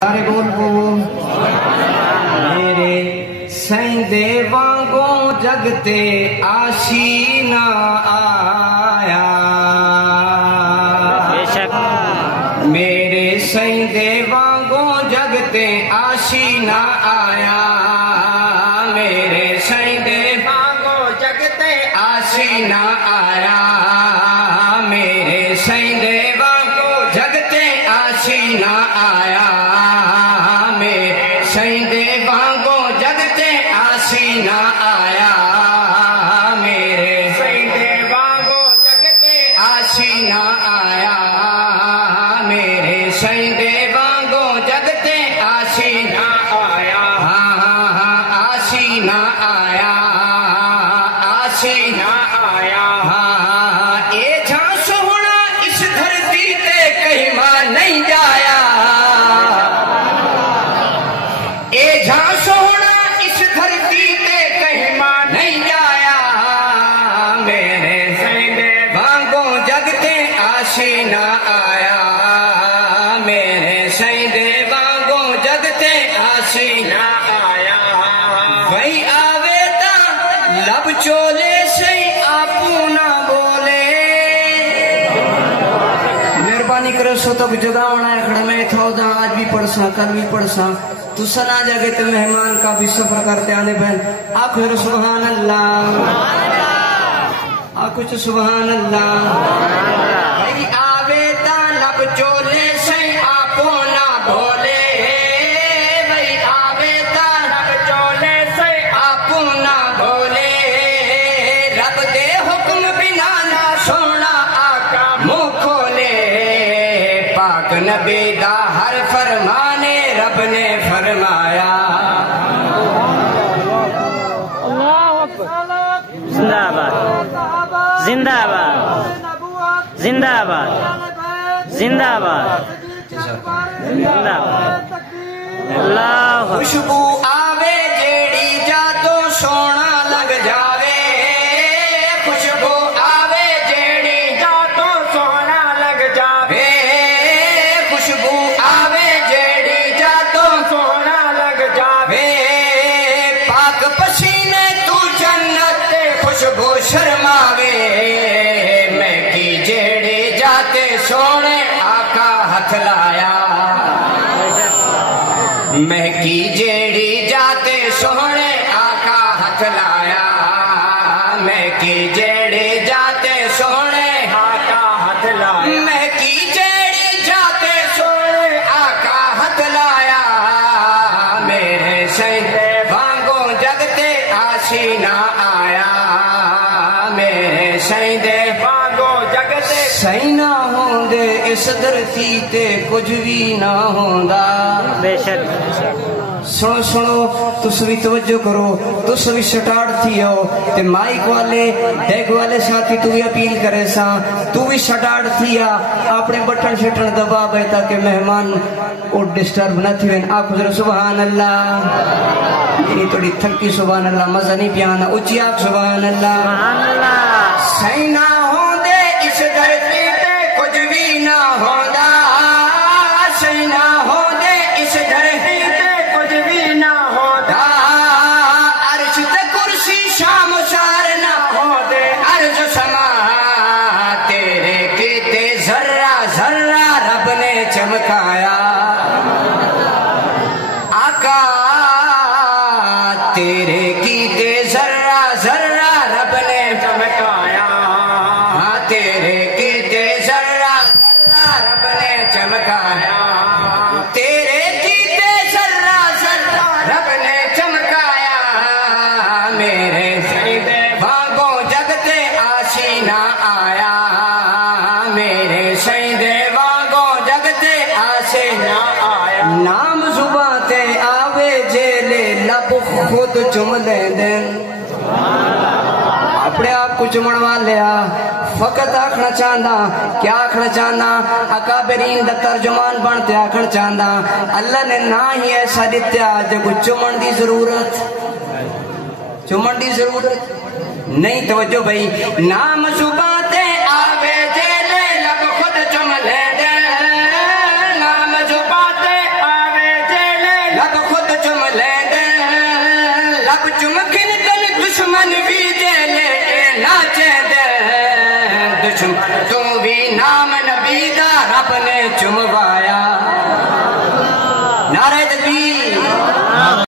سارے بول بول میرے سیندے وانگوں جگتے آشینا آیا میرے سیندے وانگوں جگتے آشینا آیا میرے سیندے وانگوں جگتے آشینا آیا میرے سیندے وانگوں جگتے آشینا آیا سیندے وانگوں جگتے آسینہ آیا میرے سیندے وانگوں جگتے آسینہ آیا میرے سیندے وانگوں جگتے آسینہ آیا آسینہ آیا آسینہ آیا اے جہاں سونا اس دھرتی تے کہیں ماں نہیں جایا جہاں سونا اس دھرتی تے کہیں ماں نہیں جایا میرے سیندے وانگوں جگتے آشینہ آیا میرے سیندے وانگوں جگتے آشینہ آیا وہی آوے تا لب چولے سے آپو نہ بولے مہربانی کرو سو تک جگہ ہونا ہے کھڑا میں تھا آج بھی پڑھسا کل بھی پڑھسا تو سنا جگہ تے مہمان کا بھی سفر کرتے آنے بہن آکھو سبحان اللہ آکھو سبحان اللہ بھائی آوے تا لب چولے سے آپو نہ بھولے بھائی آوے تا لب چولے سے آپو نہ بھولے رب دے حکم بنا نہ سونا آقا منہ کھولے پاک نبی دا ہر فرمانے رب نے فرمایا زندہ آباد زندہ آباد زندہ آباد زندہ آباد زندہ آباد اللہ خوشبو آوے جیڑی جا تو سونا لگ جاوے خوشبو آوے جیڑی جا تو سونا لگ جاوے خوشبو آوے جیڑی جا تو سونا لگ جاوے پاک پسینے تو جنت خوشبو شرماوے میں کی جیڑی جاتے سونے آقا ہتھ لایا میں کی جیڑی جاتے سونے آقا ہتھ لایا میں کی جیڑی جاتے سونے آقا ہتھ لایا میں کی جیڑی جاتے سونے آقا ہتھ لایا میرے سیندے وانگوں جگتے آسینہ آیا میرے سیندے وانگوں جگتے سینہ ہوندے اس دھرتی تے کچھ بھی نہ ہوندا بے شک سنو سنو تس بھی توجہ کرو تس بھی سٹارٹ تھی ہو تے مائک والے ڈیگ والے ساتھی تو بھی اپیل کرے سا تو بھی سٹارٹ تھی اپنے بٹن شٹن دبا بے تاکہ مہمان اور ڈسٹرب نہ تھی وین آپ حضر سبحان اللہ یہ توڑی تھکی سبحان اللہ مزہ نہیں پیانا اچھی آپ سبحان اللہ سینہ ہوندے اس دھرتی تے کچھ بھی نہ ہوندا سینہ ہوندے اس دھرتی تے کچھ بھی نہ ہوندا عرش تے کرسی شام سار نہ ہوندے عرش سما تیرے کیتے ذرہ ذرہ رب نے چمکایا آقا تیرے کیتے ذرہ ذرہ رب نے چمکایا تیرے کیتے ذرہ ذرہ رب نے چمکایا تیرے کیتے ذرہ ذرہ رب نے چمکایا میرے سیندے وانگوں جگتے آسینہ آیا میرے سیندے وانگوں جگتے آسینہ آیا نام زباں تے آوے جیلے لب خود چم لیں دیں اپنے آپ کو چمڑ والیا فقط آکھنا چاہندہ کیا آکھنا چاہندہ اکابرین دا ترجمان بنتے آکھنا چاہندہ اللہ نے نہ ہی ایسا دیتے آج کو چمڑ دی ضرورت نہیں توجہ بھئی نام زباتے آوے جیلے لب خود چم لیں دیں نام زباتے آوے لب چمکن تن دشمن بھی جیلے ناچے دے دشمن تو بھی نام نبی دا رب نے چموائے